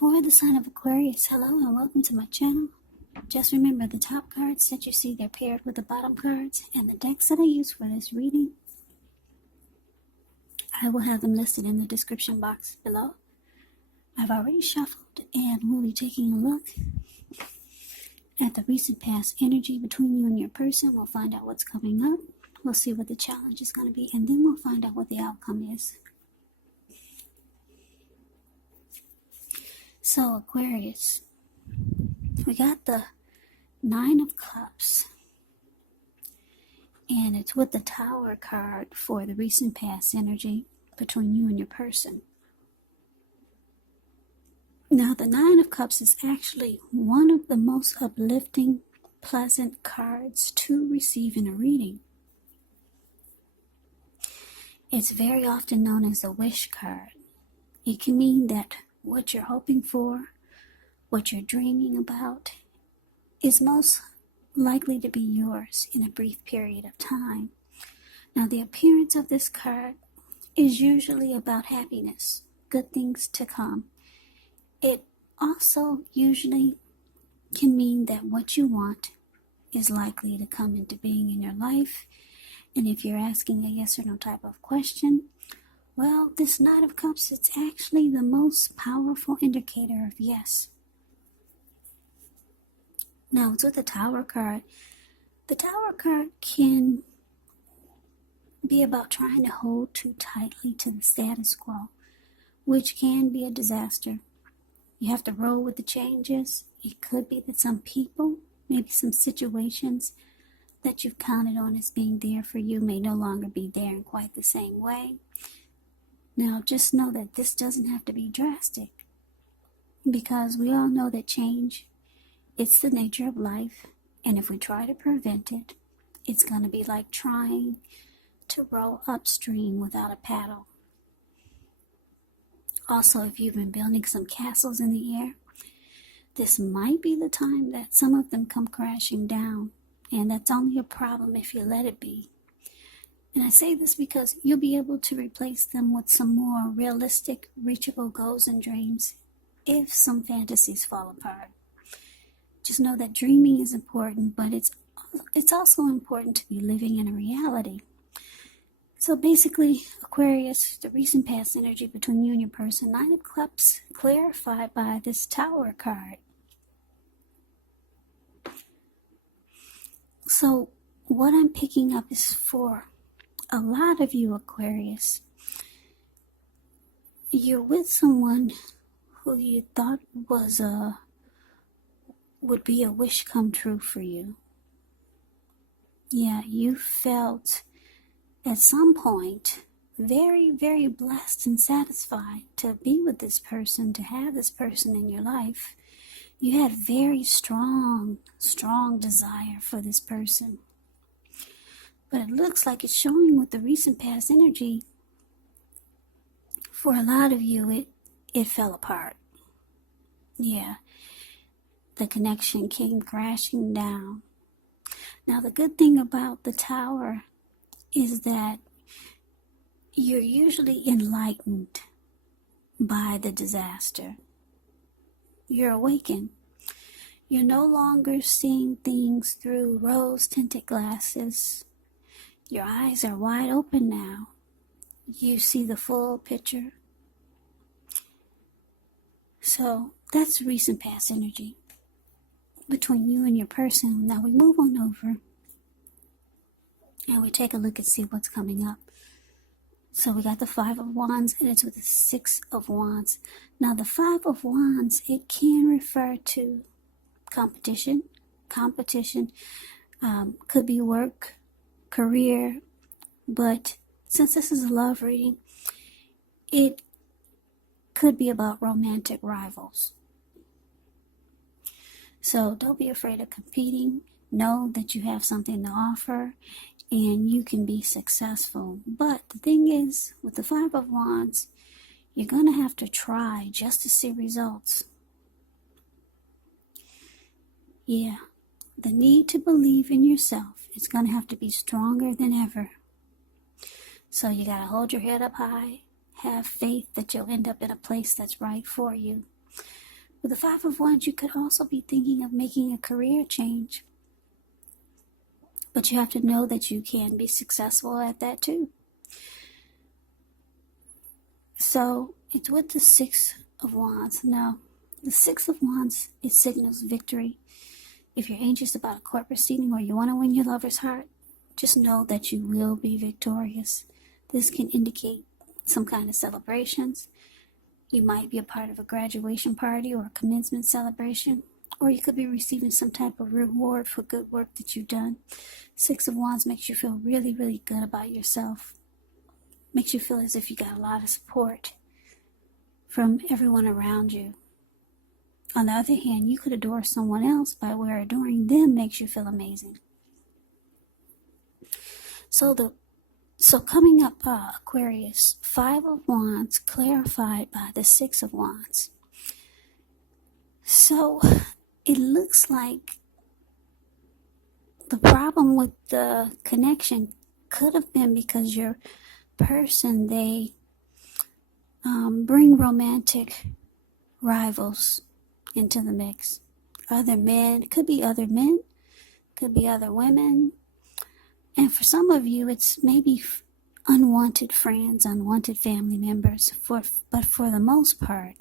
For the sign of Aquarius, hello and welcome to my channel. Just remember the top cards that you see, they're paired with the bottom cards, and the decks that I use for this reading, I will have them listed in the description box below. I've already shuffled and we'll be taking a look at the recent past energy between you and your person. We'll find out what's coming up. We'll see what the challenge is going to be, and then we'll find out what the outcome is. So Aquarius, we got the Nine of Cups, and it's with the Tower card for the recent past energy between you and your person. Now the Nine of Cups is actually one of the most uplifting, pleasant cards to receive in a reading. It's very often known as the wish card. It can mean that what you're hoping for, what you're dreaming about, is most likely to be yours in a brief period of time. Now, the appearance of this card is usually about happiness, good things to come. It also usually can mean that what you want is likely to come into being in your life. And if you're asking a yes or no type of question, well, this Knight of Cups, it's actually the most powerful indicator of yes. Now, it's with the Tower card. The Tower card can be about trying to hold too tightly to the status quo, which can be a disaster. You have to roll with the changes. It could be that some people, maybe some situations that you've counted on as being there for you may no longer be there in quite the same way. Now, just know that this doesn't have to be drastic, because we all know that change, it's the nature of life, and if we try to prevent it, it's going to be like trying to row upstream without a paddle. Also, if you've been building some castles in the air, this might be the time that some of them come crashing down, and that's only a problem if you let it be. And I say this because you'll be able to replace them with some more realistic, reachable goals and dreams if some fantasies fall apart. Just know that dreaming is important, but it's also important to be living in a reality. So basically, Aquarius, the recent past energy between you and your person, Nine of Cups, clarified by this Tower card. So what I'm picking up is for a lot of you, Aquarius, you're with someone who you thought would be a wish come true for you. Yeah, you felt at some point very, very blessed and satisfied to be with this person, to have this person in your life. You had very strong desire for this person. But it looks like it's showing with the recent past energy. For a lot of you, it fell apart. Yeah, the connection came crashing down. Now, the good thing about the Tower is that you're usually enlightened by the disaster. You're awakened. You're no longer seeing things through rose-tinted glasses. Your eyes are wide open now. You see the full picture. So that's recent past energy between you and your person. Now we move on over and we take a look and see what's coming up. So we got the Five of Wands, and it's with the Six of Wands. Now the Five of Wands, it can refer to competition. Could be work, career, but since this is a love reading, it could be about romantic rivals. So don't be afraid of competing. Know that you have something to offer and you can be successful. But the thing is, with the Five of Wands, you're going to have to try just to see results. Yeah, the need to believe in yourself is going to have to be stronger than ever. So you got to hold your head up high, have faith that you'll end up in a place that's right for you. With the Five of Wands, you could also be thinking of making a career change. But you have to know that you can be successful at that too. So it's with the Six of Wands. Now, the Six of Wands, it signals victory. If you're anxious about a court proceeding or you want to win your lover's heart, just know that you will be victorious. This can indicate some kind of celebrations. You might be a part of a graduation party or a commencement celebration, or you could be receiving some type of reward for good work that you've done. Six of Wands makes you feel really, really good about yourself. Makes you feel as if you got a lot of support from everyone around you. On the other hand, you could adore someone else by where adoring them makes you feel amazing. So coming up, Aquarius, Five of Wands clarified by the Six of Wands. So it looks like the problem with the connection could have been because your person, they bring romantic rivals into the mix. Other men, could be other men, could be other women. And for some of you, it's maybe unwanted friends, unwanted family members. But for the most part,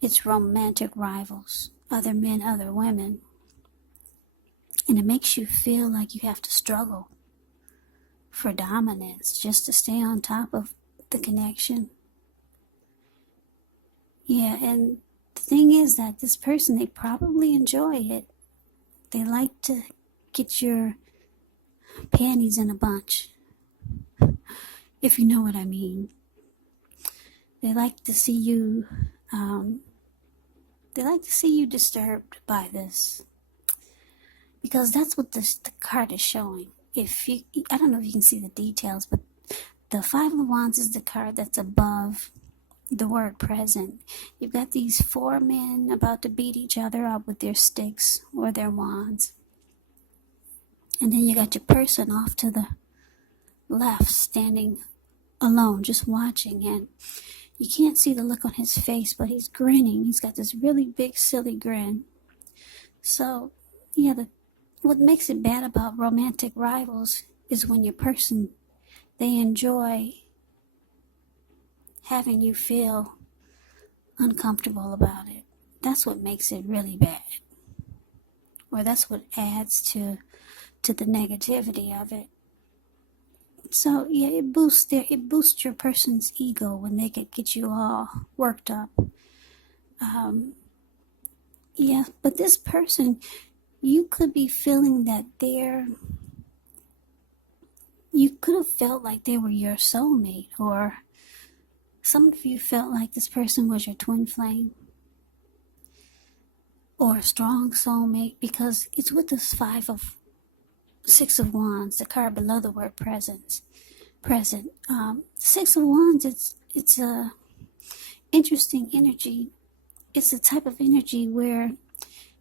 it's romantic rivals, other men, other women. And it makes you feel like you have to struggle for dominance just to stay on top of the connection. Yeah, and the thing is that this person, they probably enjoy it. They like to get your panties in a bunch, if you know what I mean. They like to see you disturbed by this, because that's what the card is showing. I don't know if you can see the details, but the Five of Wands is the card that's above the word present. You've got these four men about to beat each other up with their sticks or their wands. And then you got your person off to the left, standing alone, just watching. And you can't see the look on his face, but he's grinning. He's got this really big, silly grin. So, yeah, what makes it bad about romantic rivals is when your person, they enjoy having you feel uncomfortable about it. That's what makes it really bad. Or that's what adds to the negativity of it. So yeah, it boosts your person's ego when they get you all worked up. Yeah, but this person, you could be feeling that you could have felt like they were your soulmate, or some of you felt like this person was your twin flame or a strong soulmate, because it's with this Six of Wands, the card below the word present. Six of Wands, it's a interesting energy. It's the type of energy where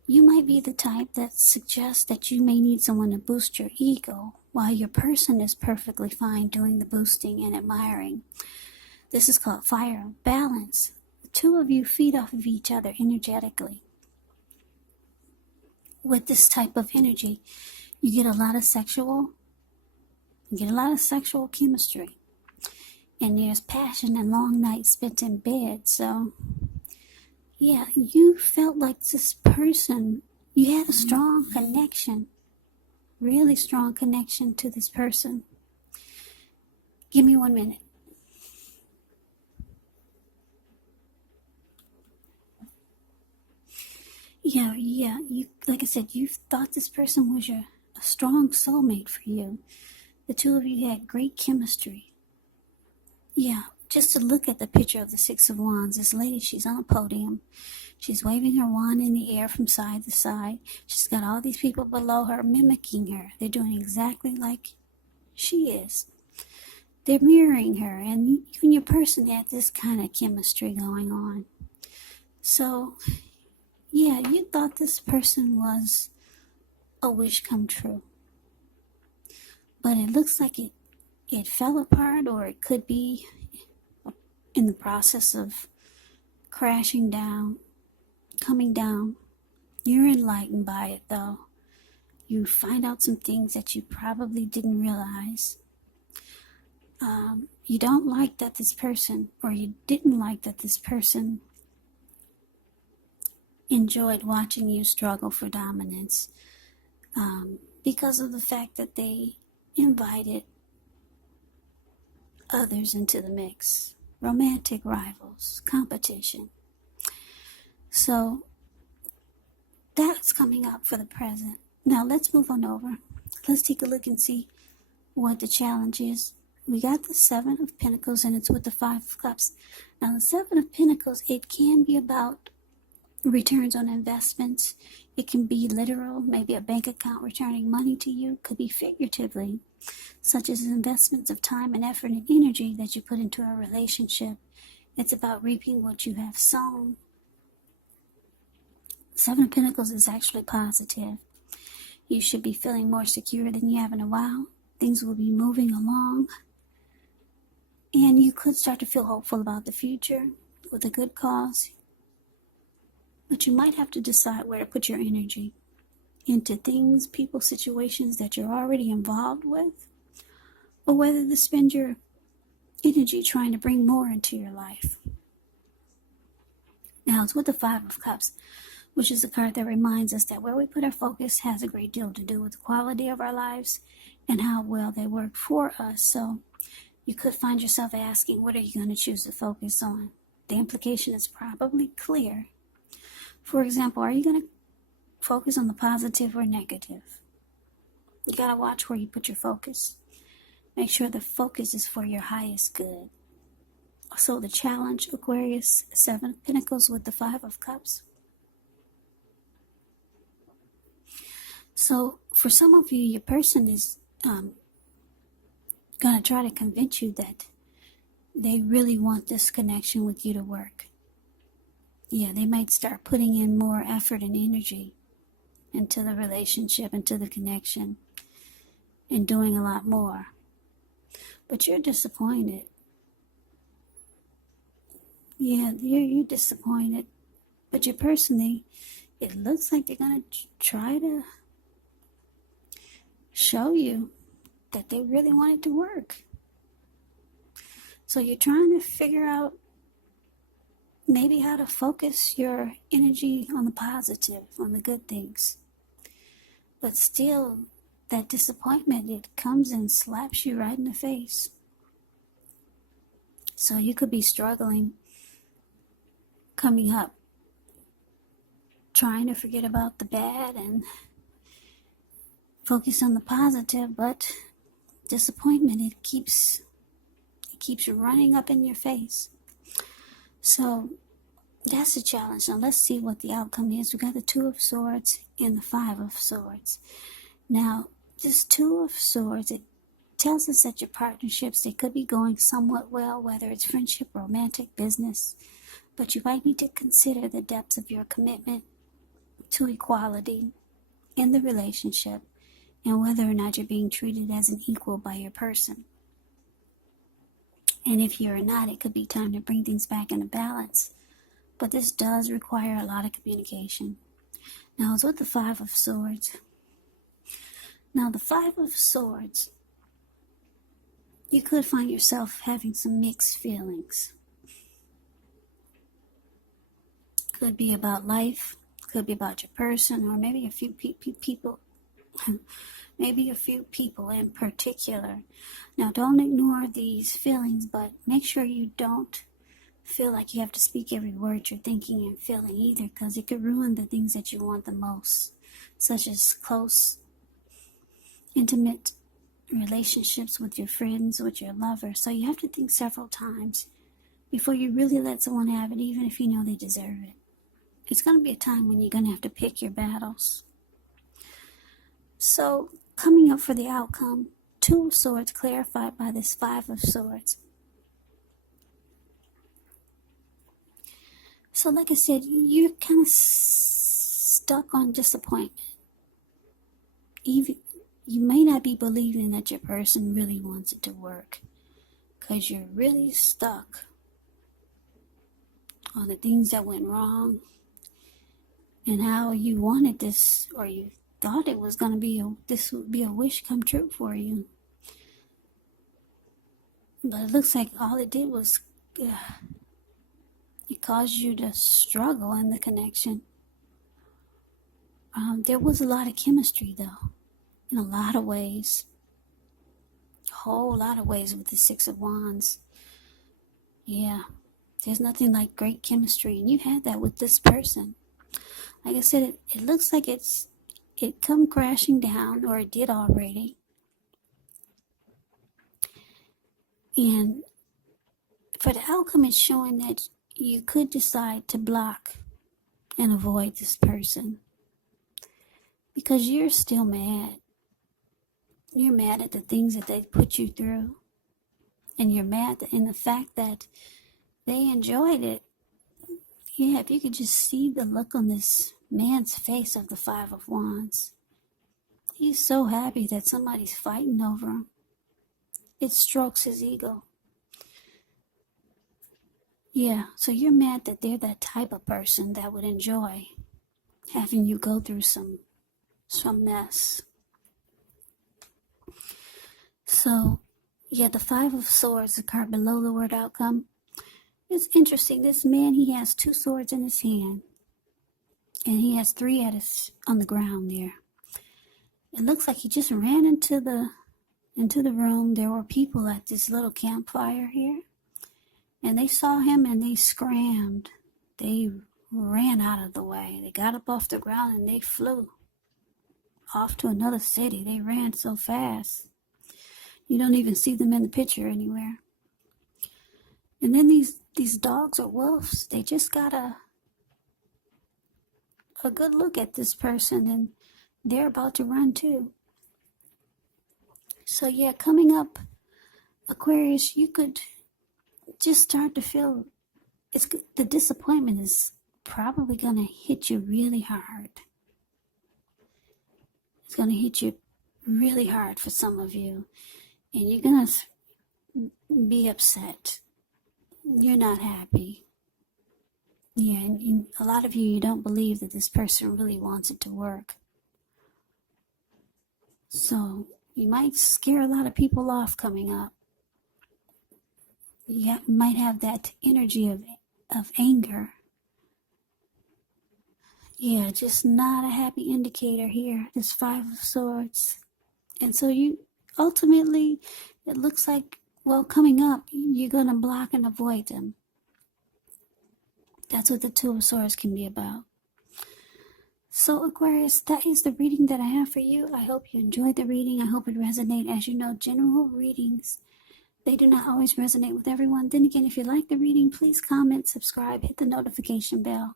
you might be the type that suggests that you may need someone to boost your ego, while your person is perfectly fine doing the boosting and admiring. This is called fire balance. The two of you feed off of each other energetically. With this type of energy, you get a lot of sexual chemistry. And there's passion and long nights spent in bed. So, yeah, you felt like this person, you had a strong connection, really strong connection to this person. Give me 1 minute. Yeah, you, like I said, you thought this person was a strong soulmate for you. The two of you had great chemistry. Yeah, just to look at the picture of the Six of Wands, this lady, she's on a podium. She's waving her wand in the air from side to side. She's got all these people below her mimicking her. They're doing exactly like she is. They're mirroring her, and you and your person had this kind of chemistry going on. So, yeah, you thought this person was a wish come true. But it looks like it fell apart, or it could be in the process of crashing down. coming down. You're enlightened by it, though. You find out some things that you probably didn't realize. You don't like that this person, or you didn't like that this person enjoyed watching you struggle for dominance, because of the fact that they invited others into the mix. Romantic rivals, competition. So that's coming up for the present. Now let's move on over. Let's take a look and see what the challenge is. We got the Seven of Pentacles, and it's with the Five of Cups. Now the Seven of Pentacles, it can be about returns on investments. It can be literal, maybe a bank account returning money to you. It could be figuratively, such as investments of time and effort and energy that you put into a relationship. It's about reaping what you have sown. Seven of Pentacles is actually positive. You should be feeling more secure than you have in a while. Things will be moving along. And you could start to feel hopeful about the future with a good cause. But you might have to decide where to put your energy. Into things, people, situations that you're already involved with. Or whether to spend your energy trying to bring more into your life. Now it's with the Five of Cups, which is a card that reminds us that where we put our focus has a great deal to do with the quality of our lives and how well they work for us. So you could find yourself asking, what are you going to choose to focus on? The implication is probably clear. For example, are you going to focus on the positive or negative? You got to watch where you put your focus. Make sure the focus is for your highest good. So the challenge, Aquarius, Seven of Pentacles with the Five of Cups. So for some of you, your person is going to try to convince you that they really want this connection with you to work. Yeah, they might start putting in more effort and energy into the relationship, into the connection, and doing a lot more. But you're disappointed. Yeah, you're disappointed. But your person, it looks like they're going to try to show you that they really want it to work. So you're trying to figure out maybe how to focus your energy on the positive, on the good things. But still, that disappointment, it comes and slaps you right in the face. So you could be struggling, coming up, trying to forget about the bad and focus on the positive, but disappointment, it keeps running up in your face. So that's the challenge. Now let's see what the outcome is. We got the Two of Swords and the Five of Swords. Now this Two of Swords, it tells us that your partnerships, they could be going somewhat well, whether it's friendship, romantic, business, but you might need to consider the depths of your commitment to equality in the relationship and whether or not you're being treated as an equal by your person. And if you're not, it could be time to bring things back into balance. But this does require a lot of communication. Now, it's with the Five of Swords. Now, the Five of Swords, you could find yourself having some mixed feelings. Could be about life, could be about your person, or maybe a few people, maybe a few people in particular. Now, don't ignore these feelings, but make sure you don't feel like you have to speak every word you're thinking and feeling either, because it could ruin the things that you want the most, such as close, intimate relationships with your friends, with your lover. So you have to think several times before you really let someone have it, even if you know they deserve it. It's going to be a time when you're going to have to pick your battles. So, coming up for the outcome, Two of Swords clarified by this Five of Swords. So, like I said, you're kind of stuck on disappointment. Even you may not be believing that your person really wants it to work, because you're really stuck on the things that went wrong and how you wanted this, or you thought it was going to be this would be a wish come true for you. But it looks like all it did was it caused you to struggle in the connection. There was a lot of chemistry, though, in a lot of ways. A whole lot of ways with the Six of Wands. Yeah, there's nothing like great chemistry, and you had that with this person. Like I said, it looks like it come crashing down, or it did already. And for the outcome, it's showing that you could decide to block and avoid this person because you're still mad. You're mad at the things that they put you through, and you're mad in the fact that they enjoyed it. Yeah, if you could just see the look on this man's face of the Five of Wands. He's so happy that somebody's fighting over him. It strokes his ego. Yeah, so you're mad that they're that type of person that would enjoy having you go through some mess. So, yeah, the Five of Swords, the card below the word outcome. It's interesting. This man, he has 2 swords in his hand, and he has 3 on the ground there. It looks like he just ran into the room. There were people at this little campfire here, and they saw him and they scrammed. They ran out of the way. They got up off the ground and they flew off to another city. They ran so fast. You don't even see them in the picture anywhere. And then these dogs or wolves, they just got a good look at this person, and they're about to run too. So yeah, coming up, Aquarius, you could just start to feel the disappointment is probably going to hit you really hard. It's going to hit you really hard for some of you, and you're going to be upset. You're not happy. Yeah, and a lot of you don't believe that this person really wants it to work. So you might scare a lot of people off coming up. You might have that energy of anger. Yeah, just not a happy indicator here. This Five of Swords. And so you ultimately, it looks like, well, coming up, you're going to block and avoid them. That's what the Two of Swords can be about. So Aquarius, that is the reading that I have for you. I hope you enjoyed the reading. I hope it resonated. As you know, general readings, they do not always resonate with everyone. Then again, if you like the reading, please comment, subscribe, hit the notification bell.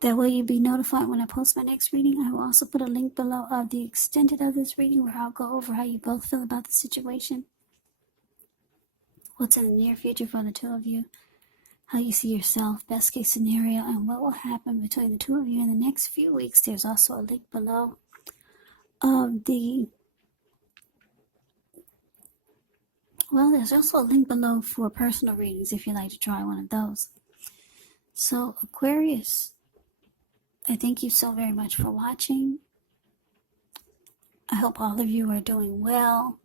That way you'll be notified when I post my next reading. I will also put a link below of the extended of this reading where I'll go over how you both feel about the situation, what's in the near future for the two of you, how you see yourself, best case scenario, and what will happen between the two of you in the next few weeks. There's also a link below of there's also a link below for personal readings if you'd like to try one of those. So Aquarius, I thank you so very much for watching. I hope all of you are doing well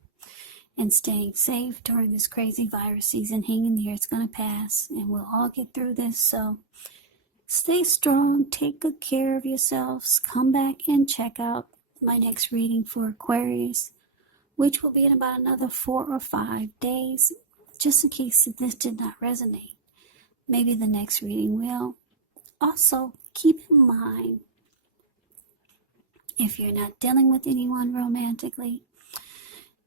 and staying safe during this crazy virus season. Hang in there, it's going to pass, and we'll all get through this. So stay strong, take good care of yourselves. Come back and check out my next reading for Aquarius, which will be in about another 4 or 5 days, just in case this did not resonate. Maybe the next reading will. Also, keep in mind, if you're not dealing with anyone romantically,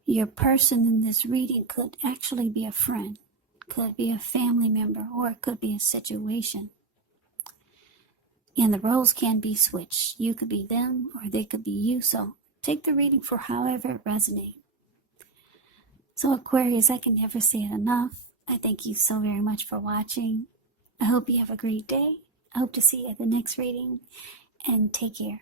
your person in this reading could actually be a friend, could be a family member, or it could be a situation. And the roles can be switched. You could be them, or they could be you. So take the reading for however it resonates. So Aquarius, I can never say it enough. I thank you so very much for watching. I hope you have a great day. I hope to see you at the next reading, and take care.